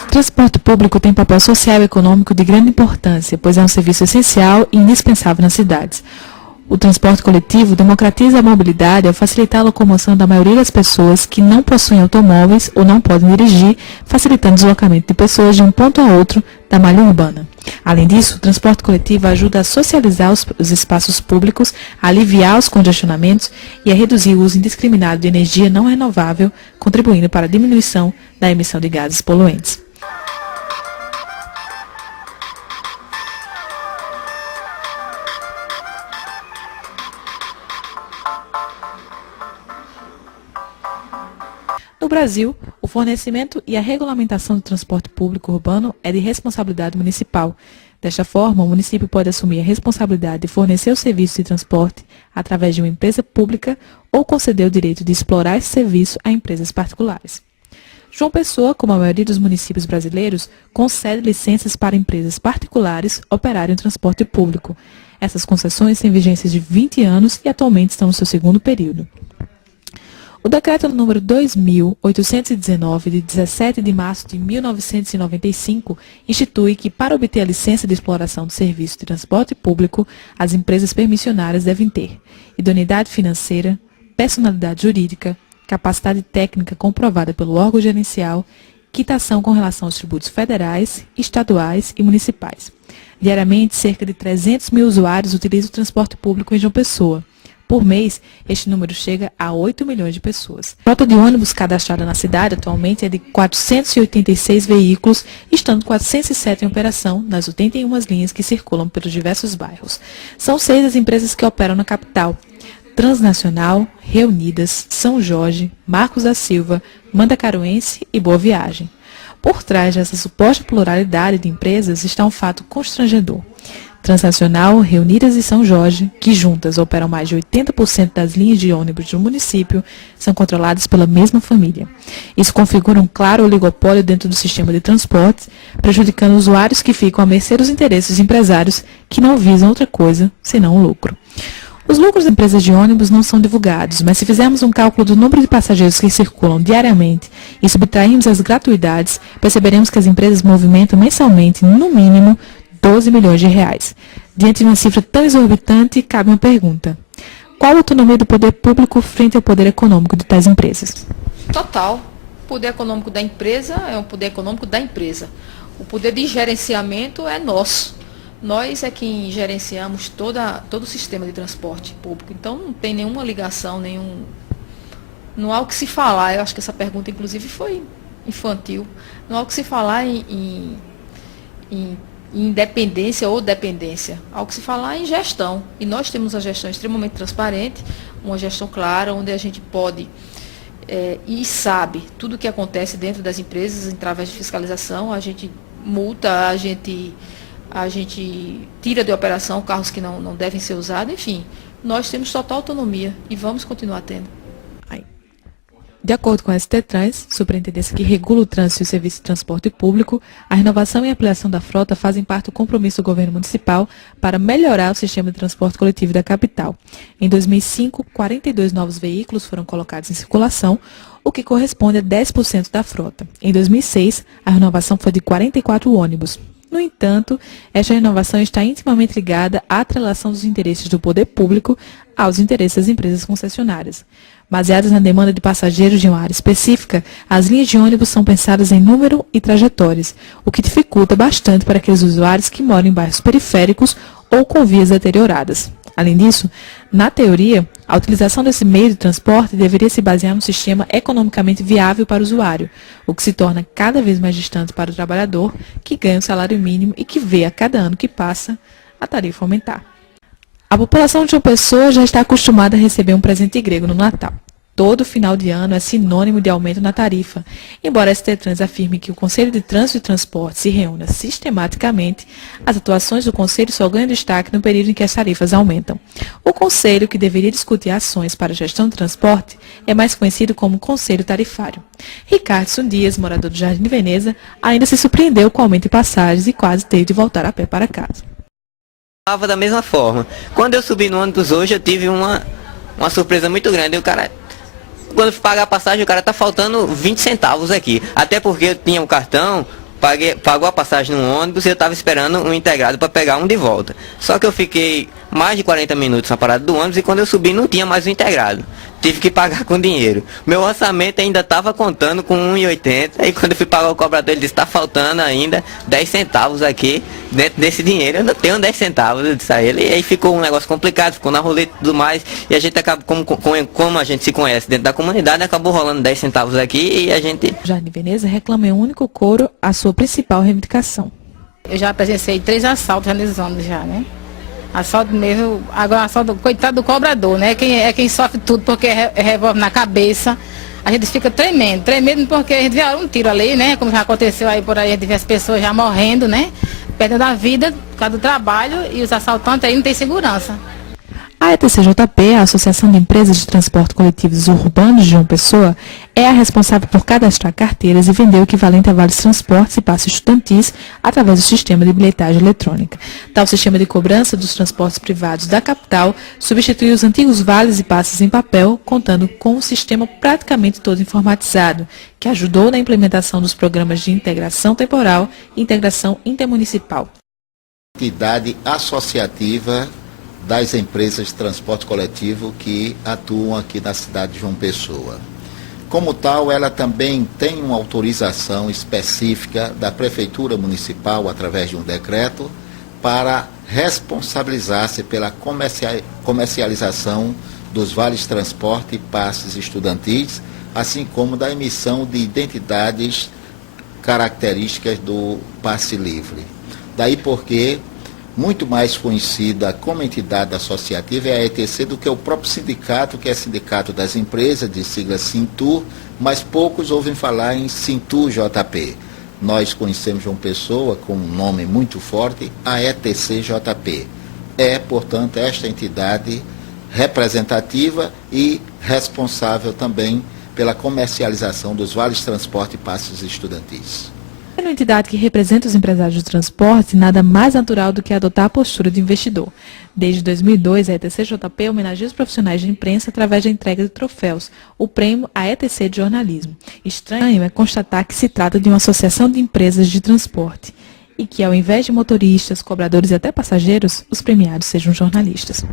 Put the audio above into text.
O transporte público tem papel social e econômico de grande importância, pois é um serviço essencial e indispensável nas cidades. O transporte coletivo democratiza a mobilidade ao facilitar a locomoção da maioria das pessoas que não possuem automóveis ou não podem dirigir, facilitando o deslocamento de pessoas de um ponto a outro da malha urbana. Além disso, o transporte coletivo ajuda a socializar os espaços públicos, a aliviar os congestionamentos e a reduzir o uso indiscriminado de energia não renovável, contribuindo para a diminuição da emissão de gases poluentes. No Brasil, o fornecimento e a regulamentação do transporte público urbano é de responsabilidade municipal. Desta forma, o município pode assumir a responsabilidade de fornecer o serviço de transporte através de uma empresa pública ou conceder o direito de explorar esse serviço a empresas particulares. João Pessoa, como a maioria dos municípios brasileiros, concede licenças para empresas particulares operarem o transporte público. Essas concessões têm vigência de 20 anos e atualmente estão no seu segundo período. O decreto número 2.819, de 17 de março de 1995, institui que, para obter a licença de exploração do serviço de transporte público, as empresas permissionárias devem ter idoneidade financeira, personalidade jurídica, capacidade técnica comprovada pelo órgão gerencial, quitação com relação aos tributos federais, estaduais e municipais. Diariamente, cerca de 300 mil usuários utilizam o transporte público em João Pessoa. Por mês, este número chega a 8 milhões de pessoas. A frota de ônibus cadastrada na cidade atualmente é de 486 veículos, estando 407 em operação nas 81 linhas que circulam pelos diversos bairros. São 6 as empresas que operam na capital: Transnacional, Reunidas, São Jorge, Marcos da Silva, Mandacaruense e Boa Viagem. Por trás dessa suposta pluralidade de empresas está um fato constrangedor. Transnacional, Reunidas e São Jorge, que juntas operam mais de 80% das linhas de ônibus do município, são controladas pela mesma família. Isso configura um claro oligopólio dentro do sistema de transportes, prejudicando usuários que ficam à mercê dos interesses empresários que não visam outra coisa senão o lucro. Os lucros das empresas de ônibus não são divulgados, mas se fizermos um cálculo do número de passageiros que circulam diariamente e subtrairmos as gratuidades, perceberemos que as empresas movimentam mensalmente, no mínimo, 12 milhões de reais. Diante de uma cifra tão exorbitante, cabe uma pergunta: qual a autonomia do poder público frente ao poder econômico de tais empresas? Total. O poder econômico da empresa é um poder econômico da empresa. O poder de gerenciamento é nosso. Nós é quem gerenciamos todo o sistema de transporte público. Então, não tem nenhuma ligação, não há o que se falar. Eu acho que essa pergunta, inclusive, foi infantil. Não há o que se falar em independência ou dependência. Há o que se falar em gestão. E nós temos uma gestão extremamente transparente, uma gestão clara, onde a gente pode e sabe tudo o que acontece dentro das empresas, através de fiscalização. A gente multa, a gente tira de operação carros que não devem ser usados. Enfim, nós temos total autonomia e vamos continuar tendo. De acordo com a ST-Trans, superintendência que regula o trânsito e o serviço de transporte público, a renovação e ampliação da frota fazem parte do compromisso do governo municipal para melhorar o sistema de transporte coletivo da capital. Em 2005, 42 novos veículos foram colocados em circulação, o que corresponde a 10% da frota. Em 2006, a renovação foi de 44 ônibus. No entanto, esta renovação está intimamente ligada à atrelação dos interesses do poder público aos interesses das empresas concessionárias. Baseadas na demanda de passageiros de uma área específica, as linhas de ônibus são pensadas em número e trajetórias, o que dificulta bastante para aqueles usuários que moram em bairros periféricos ou com vias deterioradas. Além disso, na teoria, a utilização desse meio de transporte deveria se basear num sistema economicamente viável para o usuário, o que se torna cada vez mais distante para o trabalhador, que ganha o salário mínimo e que vê a cada ano que passa a tarifa aumentar. A população de João Pessoa já está acostumada a receber um presente grego no Natal. todo final de ano é sinônimo de aumento na tarifa, embora a STTrans afirme que o Conselho de Trânsito e Transporte se reúna sistematicamente, as atuações do Conselho só ganham destaque no período em que as tarifas aumentam. O Conselho, que deveria discutir ações para a gestão do transporte, é mais conhecido como Conselho Tarifário. Ricardson Dias, morador do Jardim de Veneza, ainda se surpreendeu com o aumento de passagens e quase teve de voltar a pé para casa. Da mesma forma. Quando eu subi no ônibus hoje, eu tive uma surpresa muito grande. O cara, quando eu fui pagar a passagem, o cara tá faltando 20 centavos aqui. Até porque eu tinha um cartão, pagou a passagem no ônibus e eu estava esperando um integrado para pegar um de volta. Só que eu fiquei mais de 40 minutos na parada do ônibus e quando eu subi não tinha mais o integrado. Tive que pagar com dinheiro. Meu orçamento ainda estava contando com 1,80 e quando eu fui pagar o cobrador ele disse, está faltando ainda 10 centavos aqui dentro desse dinheiro. Eu não tenho 10 centavos, eu disse a ele. E aí ficou um negócio complicado, ficou na roleta e tudo mais. E a gente acaba, como a gente se conhece dentro da comunidade, acabou rolando 10 centavos aqui e a gente... Jardim de Veneza reclama em um único coro a sua principal reivindicação. Eu já presenciei 3 assaltos nos ônibus já, né? Assalto mesmo, agora assalto, coitado do cobrador, né? Quem sofre tudo porque é revólver na cabeça. A gente fica tremendo porque a gente vê um tiro ali, né? Como já aconteceu aí por aí, a gente vê as pessoas já morrendo, né? Perdendo a vida por causa do trabalho e os assaltantes aí não têm segurança. A ETCJP, a Associação de Empresas de Transporte Coletivos Urbanos de João Pessoa, é a responsável por cadastrar carteiras e vender o equivalente a vários transportes e passes estudantis através do sistema de bilhetagem eletrônica. Tal sistema de cobrança dos transportes privados da capital substitui os antigos vales e passes em papel, contando com um sistema praticamente todo informatizado, que ajudou na implementação dos programas de integração temporal e integração intermunicipal. Entidade associativa das empresas de transporte coletivo que atuam aqui na cidade de João Pessoa. Como tal, ela também tem uma autorização específica da Prefeitura Municipal, através de um decreto, para responsabilizar-se pela comercialização dos vales transporte e passes estudantis, assim como da emissão de identidades características do passe livre. Daí porque muito mais conhecida como entidade associativa é a ETC do que o próprio sindicato, que é Sindicato das Empresas, de sigla Sintur, mas poucos ouvem falar em Sintur JP. Nós conhecemos João Pessoa com um nome muito forte, a ETC JP. É, portanto, esta entidade representativa e responsável também pela comercialização dos vales transporte e passes estudantis. É uma entidade que representa os empresários de transporte, nada mais natural do que adotar a postura de investidor. Desde 2002, a ETCJP homenageia os profissionais de imprensa através da entrega de troféus, o prêmio a ETC de jornalismo. Estranho é constatar que se trata de uma associação de empresas de transporte e que, ao invés de motoristas, cobradores e até passageiros, os premiados sejam jornalistas.